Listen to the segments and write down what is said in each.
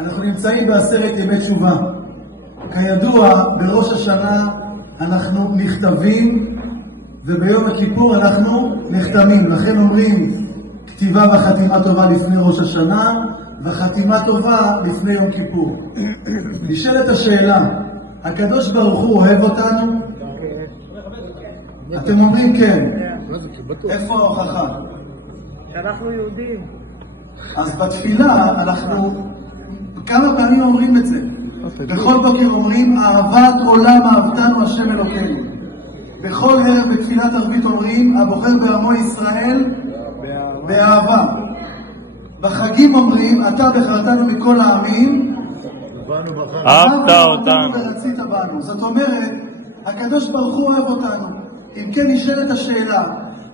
אנחנו נמצאים בעשרת ימי תשובה. כידוע, בראש השנה אנחנו נכתבים, וביום הכיפור אנחנו נחתמים. לכן אומרים כתיבה וחתימה טובה לפני ראש השנה, וחתימה טובה לפני יום כיפור. נשאלת השאלה, הקדוש ברוך הוא אוהב אותנו? אתם אומרים כן. איפה ההוכחה? שאנחנו יהודים. אז בתפילה אנחנו כמה פעמים אומרים את זה. בכל בוקר אומרים אהבת עולם אהבתנו השם אלוקינו. בכל ערב בתפילת ערבית אומרים הבוחר בעמו ישראל באהבה. בחגים אומרים אתה בחרתנו מכל העמים אהבת אותנו ורצית בנו. זאת אומרת הקדוש ברוך הוא אוהב אותנו. אם כן נשאלת השאלה,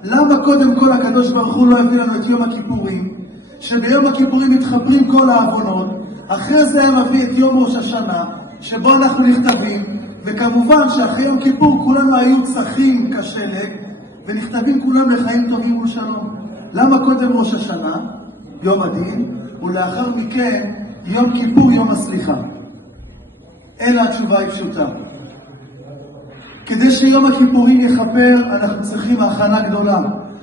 למה קודם כל הקדוש ברוך הוא לא הביא לנו את יום הכיפורים, שביום הכיפורים מתחברים כל העוונות, אחרי זה היה מביא את יום ראש השנה, שבו אנחנו נכתבים, וכמובן שאחרי יום כיפור כולנו היו צחים כשלג, ונכתבים כולם לחיים טובים ולשלום. למה קודם ראש השנה, יום הדין, ולאחר מכן יום כיפור, יום הסליחה? אלא התשובה היא פשוטה. כדי שיום הכיפורים יכפר, אנחנו צריכים הכנה גדולה.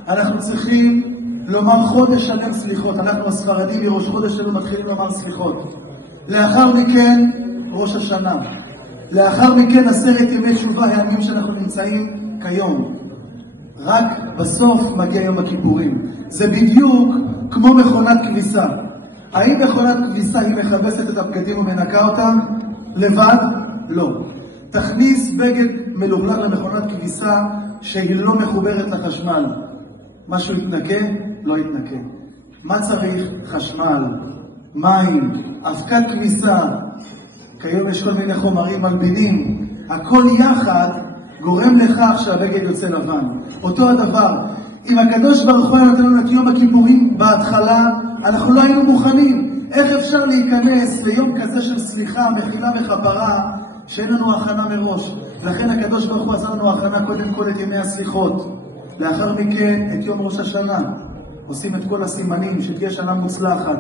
אנחנו צריכים לומר חודש שלם סליחות. אנחנו הספרדים מראש חודש שלנו מתחילים לומר סליחות. לאחר מכן ראש השנה. לאחר מכן עשרת ימי תשובה, הימים שאנחנו נמצאים כיום. רק בסוף מגיע יום הכיפורים. זה בדיוק כמו מכונת כביסה. האם מכונת כביסה היא מכבסת את הבגדים ומנקה אותם לבד? לא. תכניס בגד מלוכלך למכונת כביסה שהיא לא מחוברת לחשמל. משהו יתנקה? לא יתנקה. מה צריך? חשמל, מים, אבקת כביסה. כיום יש כל מיני חומרים מלבינים. הכל יחד גורם לכך שהבגד יוצא לבן. אותו הדבר. אם הקדוש ברוך הוא נתן לנו את יום הכיפורים בהתחלה, אנחנו לא היינו מוכנים. איך אפשר להיכנס ליום כזה של סליחה, מחילה וכפרה, שאין לנו הכנה מראש? לכן הקדוש ברוך הוא עשה לנו הכנה קודם כל את ימי הסליחות. לאחר מכן את יום ראש השנה. עושים את כל הסימנים שתהיה שנה מוצלחת.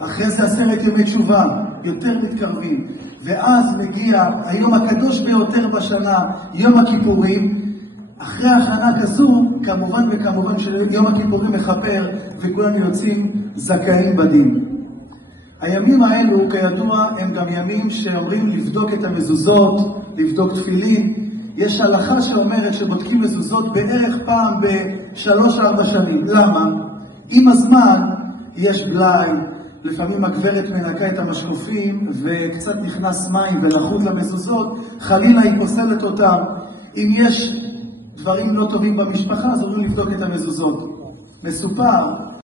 אחרי זה עשרת ימי תשובה, יותר מתקרבים. ואז מגיע היום הקדוש ביותר בשנה, יום הכיפורים. אחרי הכנה כזו, כמובן וכמובן שיום הכיפורים מכפר, וכולנו יוצאים זכאים בדין. הימים האלו, כידוע, הם גם ימים שאומרים לבדוק את המזוזות, לבדוק תפילין. יש הלכה שאומרת שבודקים מזוזות בערך פעם ב3-4 שנים. למה? עם הזמן יש בלאי, לפעמים הגברת מנקה את המשקופים וקצת נכנס מים ולחות למזוזות, חלילה היא פוסלת אותם. אם יש דברים לא טובים במשפחה, אז אומרים לבדוק את המזוזות. מסופר